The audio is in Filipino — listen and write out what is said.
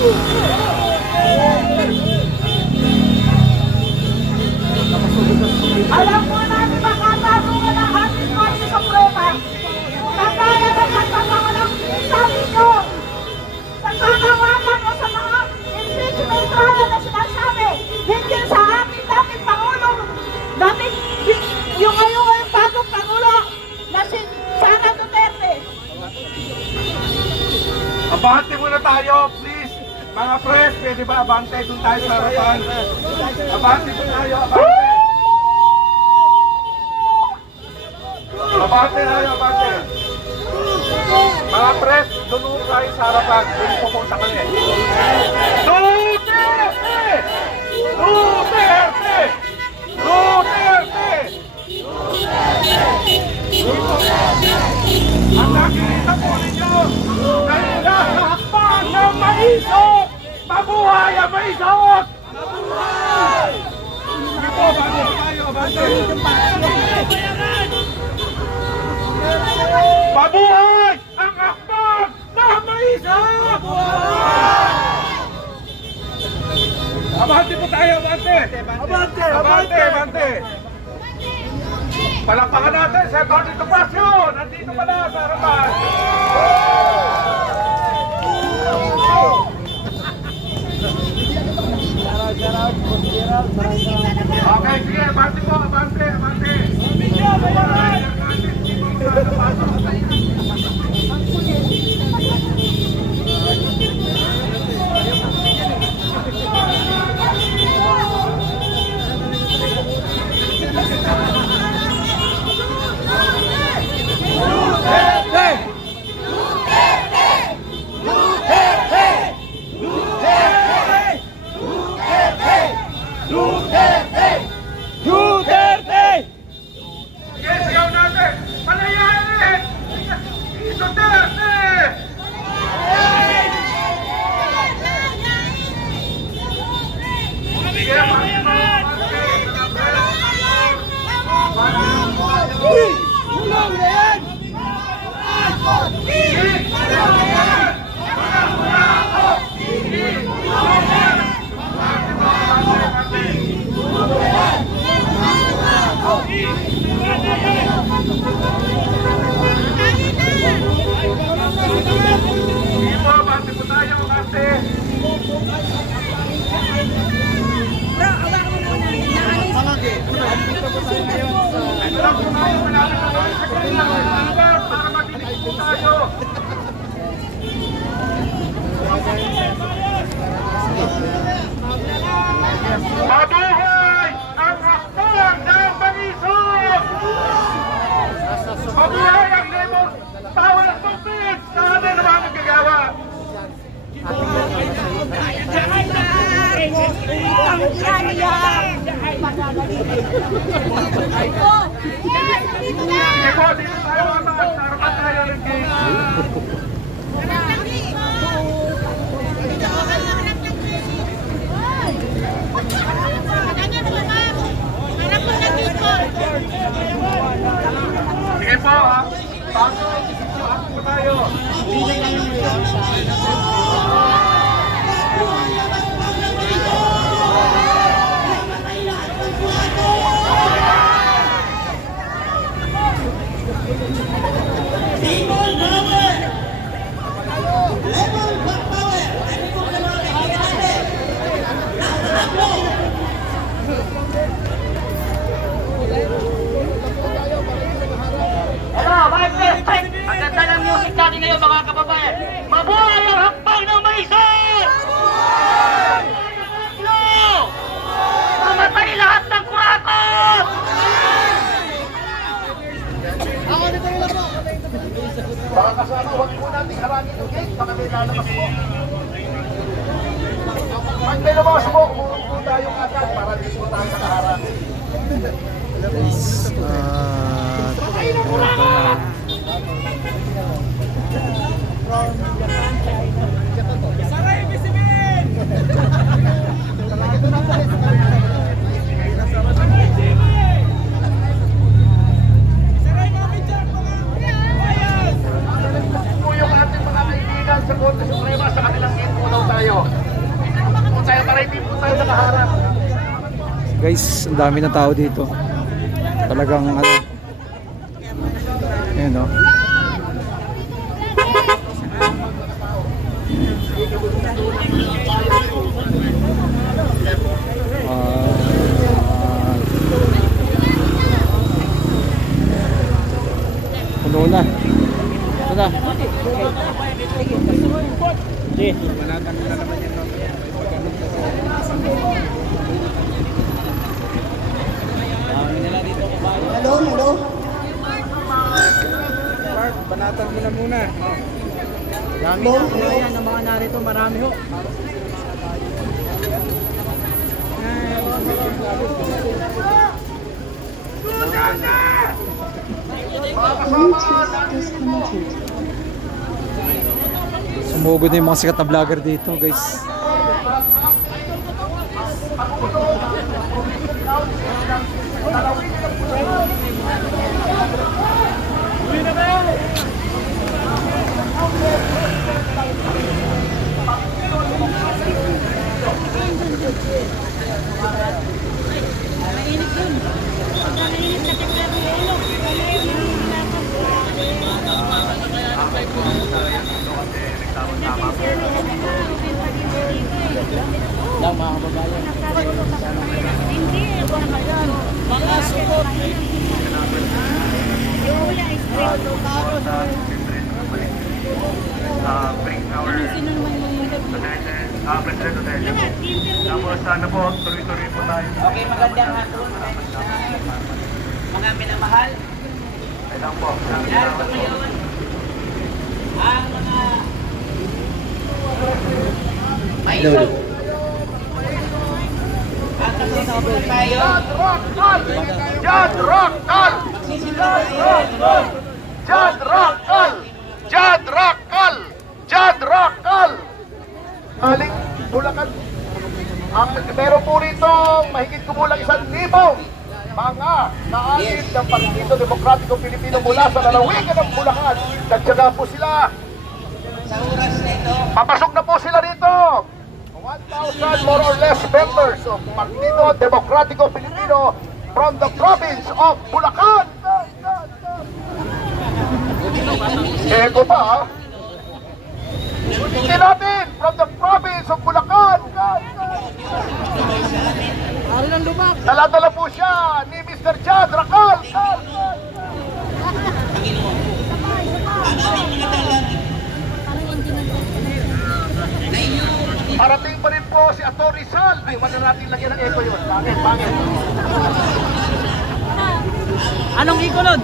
Alam mo natin makakasungan ang ating Korte Suprema. Kagaya ng nagkakawa ng sabi ko. Nagkakawakan mo sa mga impeachment trial na sinasabi. Hindi sa ating dating Pangulong. Dating yung ngayong bagong Pangulo na si Sara Duterte. Abante muna tayo, please. Mga press, pwede ba abante? Doon tayo sa harapan. Abante po tayo, abante. Abante tayo, abante. Mga press, doon po tayo sa harapan. Doon pupunta kami. Duterte! Duterte! Duterte! Ang nakikita po ninyo, nahihakpan ng maisot! Mabuhay ang maisot! Mabuhay! Sige po, abante tayo, abante! Mabuhay ang akbag ng maisot! Mabuhay! Abante po tayo, abante! Abante! Abante! Abante! Palakpakan natin si Atty. Topacio! Nandito pala sa harapan! Okay, sige, abante po, abante, abante! Mabuhay ang hakbang ng maisot! Mabuhay ang Labour Power Movement sa atin na mga nagagawa! Sige po, dito tayo mga sarapan tayo ng gate. Sige po ha, pasok po tayo. para hindi po tayo nakaharap. Guys, ang dami ng tao dito. Talagang ano. Ayun no. Puno na. Ito na. Hello, hello. Banatan mo na muna. Dami Hello, na hello. yan ang mga narito, marami ho. Sumugod na yung mga sikat na vlogger dito, guys. Lang mga kababayan. Hindi, mga supot. Bring our President Duterte. Tapos sana po, tuloy-tuloy po tayo. Okay, magandang hapon. Mga minamahal, Ay lang po. narito ngayon ang mga idol. At nagsisimula tayo. Jad Rockal! Jad Rockal! Jad Rockal! Jad Rockal! Aling Bulacan. Meron po rito mahigit kumulang 1,000 mga naalit ng Partido Demokratiko Pilipino mula sa lalawigan ng Bulacan. Nagtyaga po sila. Sa oras na ito, Papasok na po sila rito. 1,000 more or less members of Partido Demokratiko Pilipino from the province of Bulacan. Eko pa ha? Hindi natin from the province of Bulacan. Dala-dala po siya ni Mr. Jad Racal. Parating pa rin po si Ato Rizal. Ay, wala natin lagyan ng echo yun. Pangit. Anong ikulod?